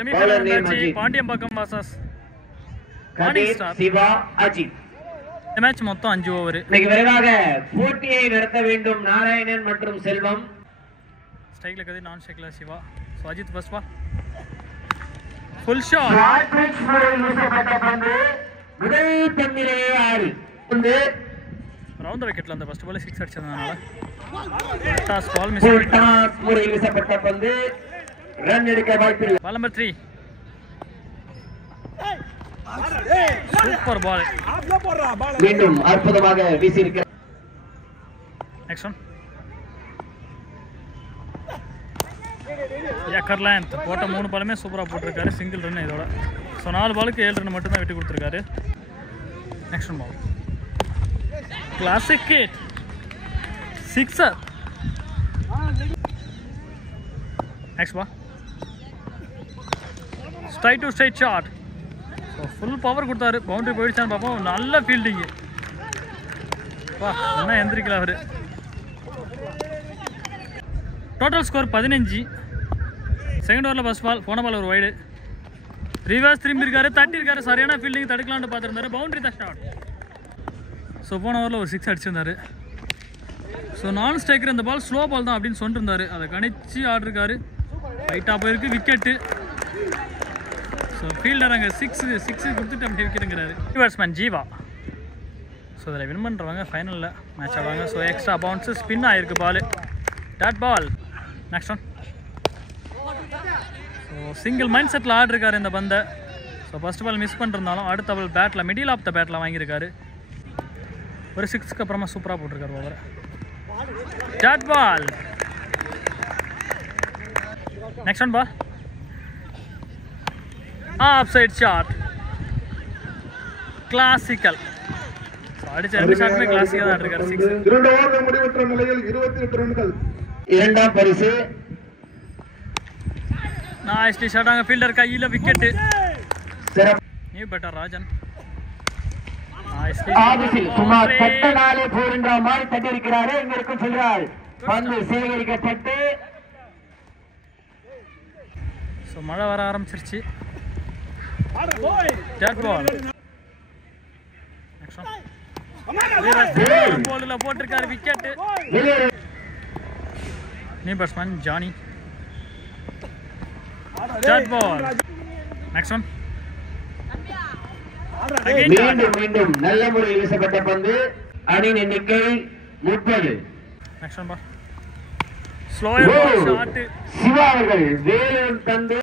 Semi-final match பாண்டியம்பாக்கம் vs கதிர் சிவா அஜித். இந்த match மொத்தம் 5 over. இன்னைக்கு விரைவாக போட்டியை நடத்த வேண்டும் நாராயணன் மற்றும் செல்வம். ஸ்ட்ரைக்ல கதிர், நான் ஸ்ட்ரைக்ல Siva. So Ajith first ball full shot. முதல் பந்திலேயே 6 வந்து ரவுண்ட் விக்கெட்ல அந்த ஃபர்ஸ்ட் பால் 6 அடிச்சதனால toss ball miss. Full toss முறையில் வீசப்பட்ட பந்து ரன் எடுக்க வாய்ப்பில்லை. Ball number 3 super ball. மீண்டும் அற்புதமாக வீசி இருக்கிறார். நெக்ஸ்ட் ஒன் ஏக்கர் லென்த் போட்ட 3 பாலுமே சூப்பரா போட்டிருக்காரு. சிங்கிள் ரன் இதோட. ஸோ 4 பாலுக்கு 7 ரன் மட்டும் தான் விட்டு கொடுத்துருக்காரு. Next one ball classic hit sixer. Next ball straight to straight shot. So full power கொடுத்தாரு. பவுண்டரி போயிடுச்சான்னு பார்ப்போம். நல்ல ஃபீல்டிங்கு. வா என்ன எந்திரிக்கல அவரு. Total score 15. செகண்ட் ஓவரில் ஃபர்ஸ்ட் பால் போன பால் ஒரு வைடு. ரிவர்ஸ் திரும்பி இருக்காரு, தட்டிருக்காரு. சரியான ஃபீல்டிங் தடுக்கலான்னு பார்த்துருந்தாரு. பவுண்டரி தான் ஷாட். ஸோ போன ஓவரில் ஒரு 6 அடிச்சிருந்தாரு. ஸோ நான் ஸ்ட்ரைக்கர் இந்த பால் ஸ்லோ பால் தான் அப்படின்னு சொல்லிருந்தாரு. அதை கணிச்சு ஆடிருக்காரு. ரைட்டாக போயிருக்கு, விக்கெட்டு. ஸோ ஃபீல்டர் அங்கே 6 கொடுத்துட்டு அப்படி விக்கெட்டுங்கிறாரு. பேட்ஸ்மேன் ஜீவா. ஸோ இதில் வின் பண்ணுறவங்க ஃபைனலில் மேட்ச் ஆடுவாங்க. ஸோ எக்ஸ்ட்ரா பவுன்ஸு ஸ்பின் ஆகிருக்கு ball. Dot ball. Next one. So single mind செட்டில் ஆடிருக்காரு இந்த பந்தை. ஸோ ஃபர்ஸ்ட் பால் மிஸ் பண்ணிருந்தாலும் அடுத்த பால் பேட்டில் மிடில் ஆஃப் த பேட்டில் வாங்கியிருக்காரு. ஒரு 6க்கு அப்புறமா சூப்பராக போட்டிருக்காரு over. Dot ball. Next one ball off side shot. Classical. அடிச்ச 2 ஷாட்டுமே கிளாசிக்கா தான் இருக்காரு. 6. 2 ஓவர்கள் முடிவுற்ற நிலையில் 28 ரன்கள். இரண்டாம் பரிசு. Nicely shot. அங்க ஃபீல்டர் கையில wicket. New batter Rajan. Nicely ஆபீஸில் சுமார் 10 நாளே போகின்ற மாதிரி தட்டிருக்கிறாரு. இங்க இருக்கும் சொல்றார் பந்து சேகரிக்கப்பட்டு. ஸோ மழை வர ஆரம்பிச்சிருச்சு. Dot ball. போல்ல போட்டிருக்காரு wicket. New batsman Johnny. Dot ball. Next one. மீண்டும் நல்ல முறையில் வீசப்பட்ட பந்து. அணியின் எண்ணிக்கை 30. Next one ball slower ball shot. Siva அவர்கள் வேலூர் தந்து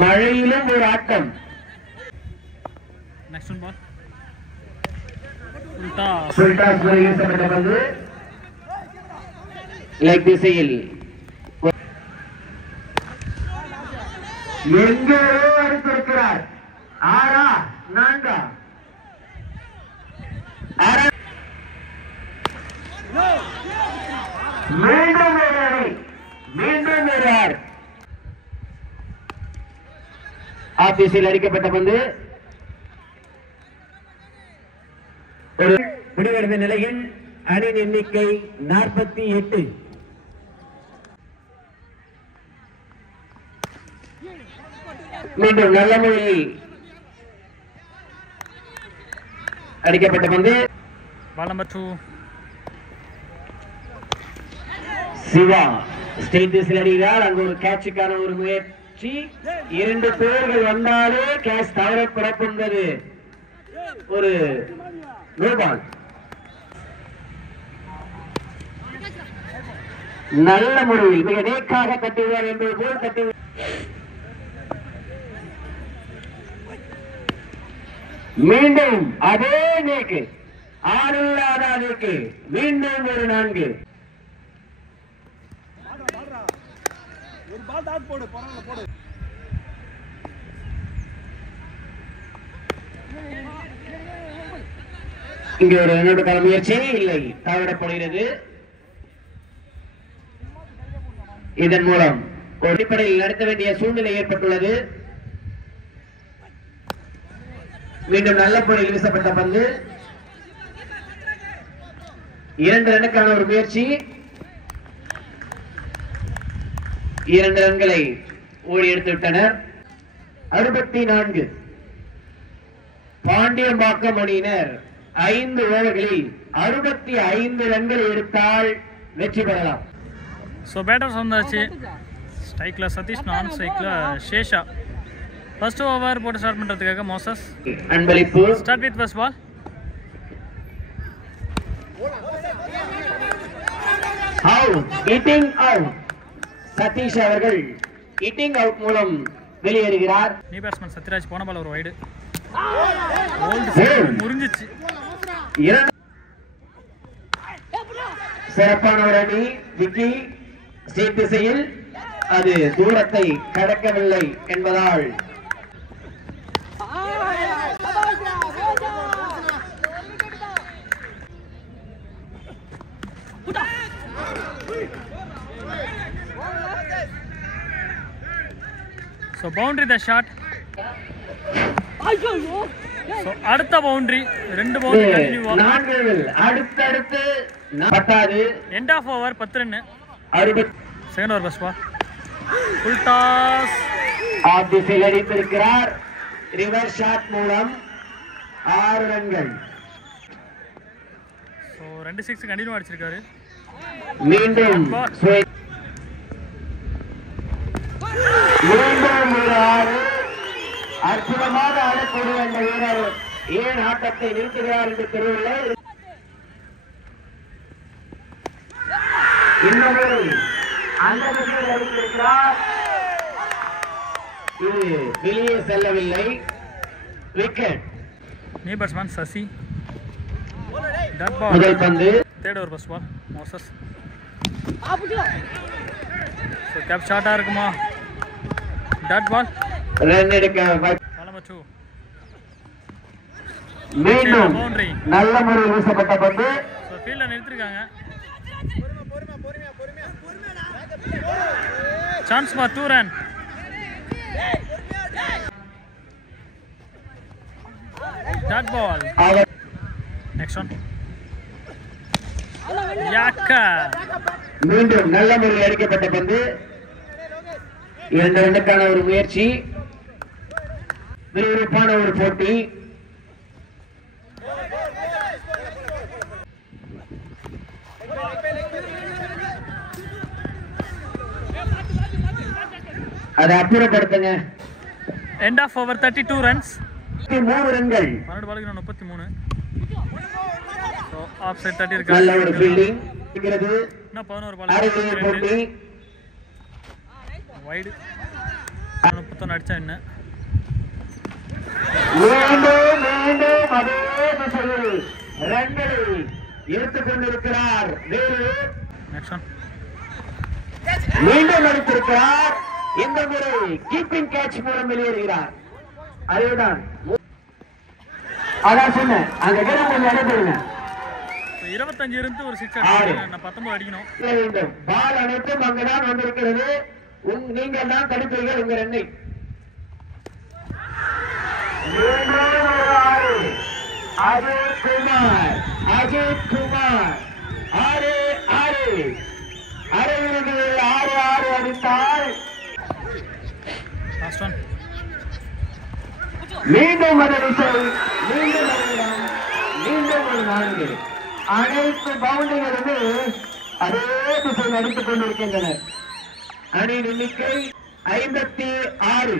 மழையிலும் ஒரு ஆட்டம். Next one ball full toss முறையில் வீசப்பட்ட பந்து லெக் திசையில் எங்கோ அடித்திருக்கிறார். 6 4 மீண்டும் ஆபீஸில் அடிக்கப்பட்ட பந்து ஒரு முடிவடைந்த நிலையில் அணியின் எண்ணிக்கை 48. மீண்டும் நல்ல முறையில் அடிக்கப்பட்ட பந்து. பால் நம்பர் 2 சிவா ஸ்டேட் திசையில் அடிக்கிறார். அங்கு ஒரு கேட்சுக்கான ஒரு முயற்சி. 2 பேர்கள் வந்தாலே கேட்ச் தவறப்படப்போகிறது. ஒரு நோ பால். நல்ல முறையில் மிக நேக்காக தட்டுவார் என்பது போல் தட்டு. மீண்டும் அதே நேக்கு, ஆளில்லாத நேக்கு. மீண்டும் ஒரு 4. இங்கே ஒரு என்னோட முயற்சி இல்லை, தவறப்படுகிறது. இதன் மூலம் அடிப்படையில் நடத்த வேண்டிய சூழ்நிலை ஏற்பட்டுள்ளது. மீண்டும் நல்ல முறையில் வீசப்பட்ட பந்து. 2 ரன்னுக்கான ஒரு முயற்சி. 2 ரன்களை ஓடி எடுத்து விட்டனர். 64 பாண்டியம்பாக்கம் அணியினர் 5 ஓவர்களில் 65 ரன்கள் எடுத்தால் வெற்றி பெறலாம். ஸோ பேட்டர்ஸ் வந்தாச்சு. ஸ்ட்ரைக்கில் சதீஷ், நான் ஸ்ட்ரைக்கில் சேஷா. ஃபர்ஸ்ட் ஓவர் போட்டு ஸ்டார்ட் பண்ணுறதுக்காக மோசஸ் அன்பளிப்பு. Start with first ball. Satish அவர்கள் ஹிட்டிங் அவுட் மூலம் வெளியேறுகிறார். நீ பேட்ஸ்மேன் சத்யராஜ். போன பால் ஒரு வைடு முறிஞ்சிச்சு. சிறப்பான ஒரு அணி. விக்கி ஸ்டேட் திசையில் அது தூரத்தை கடக்கவில்லை என்பதால் so boundary the shot. So அடுத்த பவுண்டரி 2 பவுண்டரி கண்டினியூவா. 4 அடுத்தடுத்து பட்டாது. End of over 10 run. Second over first ball. Full toss. Off the field அடித்திருக்கிறார். ரிவர்ஸ் ஷாட் மூலம் 6 ரன்கள். ஸோ 2 6 கண்டினியூ அடிச்சிருக்காரு. மீண்டும் அற்புதமாக ஆடக்கூடிய அந்த வீரர் ஏன் ஆட்டத்தை நிறுத்துகிறார் என்று தெரியவில்லை. இன்னொரு அந்த திசையில் அடித்திருக்கிறார். இது வெளியே செல்லவில்லை. விக்கெட். நீ பேட்ஸ்மேன் சசி. முதல் பந்து. Third over first ball Moses. So gap ஷார்ட்டாக இருக்குமா? Dot ball. ரன் எடுக்க தலைமச்சு. மீண்டும் நல்ல முறையில் வீசப்பட்ட பந்து. ஸோ ஃபீல்டில் நிறுத்திருக்காங்க. Chance for 2 run. Dot ball. Next one. யாக்கா. மீண்டும் நல்ல முறையில் அடிக்கப்பட்ட பந்து. 2 ரன்னுக்கான ஒரு முயற்சி. விறுவிறுப்பான ஒரு போட்டி. அதை அப்புறப்படுத்துங்க. End of over 32 runs. 3 ரன்கள். 12 பாலுக்கு 33. ஸோ ஆஃப் சைட் 30 இருக்கு. நல்ல ஒரு ஃபீல்டிங் இருக்கிறது. இன்னும் 11 போட்டி. பால் வைடு. 31 அடிச்சா என்ன? மீண்டும் மீண்டும் அதே திசையில் ரன்களை எடுத்துக் கொண்டிருக்கிறார் வேலு. Next one. மீண்டும் அடித்திருக்கிறார். இந்த முறை கீப்பிங் கேட்ச் மூலம் வெளியேறுகிறார். அதேதான் அதான் சொன்னேன். அந்த கிடம் கொஞ்சம் அனுப்பிடுங்க. 25 இருந்து ஒரு 6 அடிக்கணும். 19 அடிக்கணும். வேண்டும். பால் அனைத்தும் அங்குதான் வந்திருக்கிறது. நீங்கள் தான் தடுப்பீர்கள் உங்க ரன்னை. அஜித் குமார் 6 அரையிறுதியில் 6 அடித்தால் லாஸ்ட் ஒன். மீண்டும் ஒரு விசை. மீண்டும் ஒரு 4. அனைத்து பவுண்டரிகளுமே அதே திசையில் அடித்துக் கொண்டிருக்கின்றனர். அணியின் எண்ணிக்கை 56.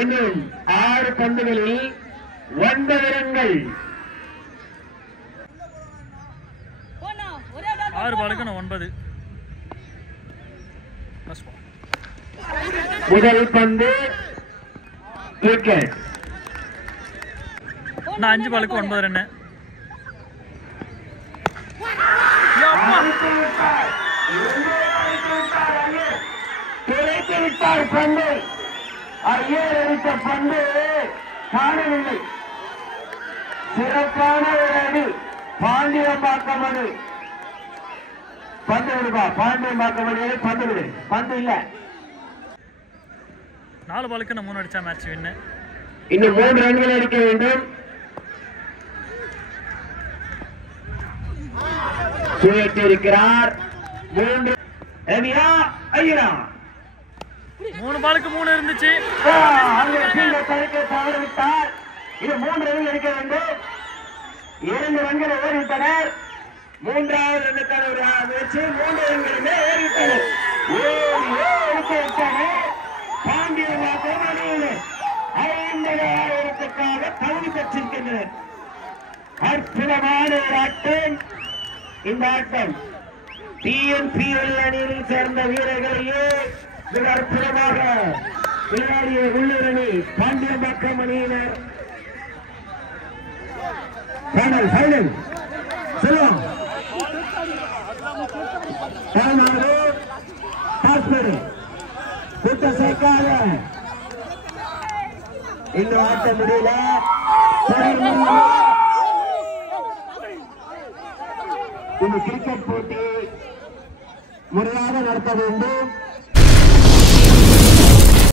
இன்னும் 6 பந்துகளில் 9 ரன்கள். 6 பாலுக்கு 9. முதல் பந்து விக்கெட். நான் 5 பாலுக்கு 9 ரன். துளைத்து விட்டார் பந்து. ஐயர் அடித்த பந்து காணவில்லை. சிறப்பான ஒரு அணி பாண்டியம்பாக்கம் அணி. பந்து விடுப்பா. பாண்டியம்பாக்கம் அணி பந்து விடு. பந்து இல்ல. 4 பாலுக்கு 3 அடிச்சா மேட்ச் வின்னு. இன்னும் 3 ரன்கள் அடிக்க வேண்டும். சுயேற்றிருக்கிறார். 3 ரவியா ஐயா 3 பாலுக்கு 3 இருந்துச்சு. அங்கே கீழே தடுக்க தவறிவிட்டார். இது 3 ரன்கள் எடுக்க வேண்டும். 2 ரன்களை ஓடிவிட்டனர். 3வது ரன்னுக்கான ஒரு முயற்சி. 3 ரன்களுமே ஓடிவிட்டனர். பாண்டியமாக்கம் அணியில் 50,000க்காக தகுதி பெற்றிருக்கின்றனர். அற்புதமான ஒரு ஆட்டம். இந்த ஆட்டம் TNPL அணியில் சேர்ந்த வீரர்களையே மிக அற்புதமாக விளையாடிய உள்ளூர் அணி பாண்டியம்பாக்கம் அணியினர். செல்வம் கூட்ட சேர்க்காத இந்த ஆட்ட முடியல. இந்த கிரிக்கெட் போட்டி முறையாக நடத்த வேண்டும்.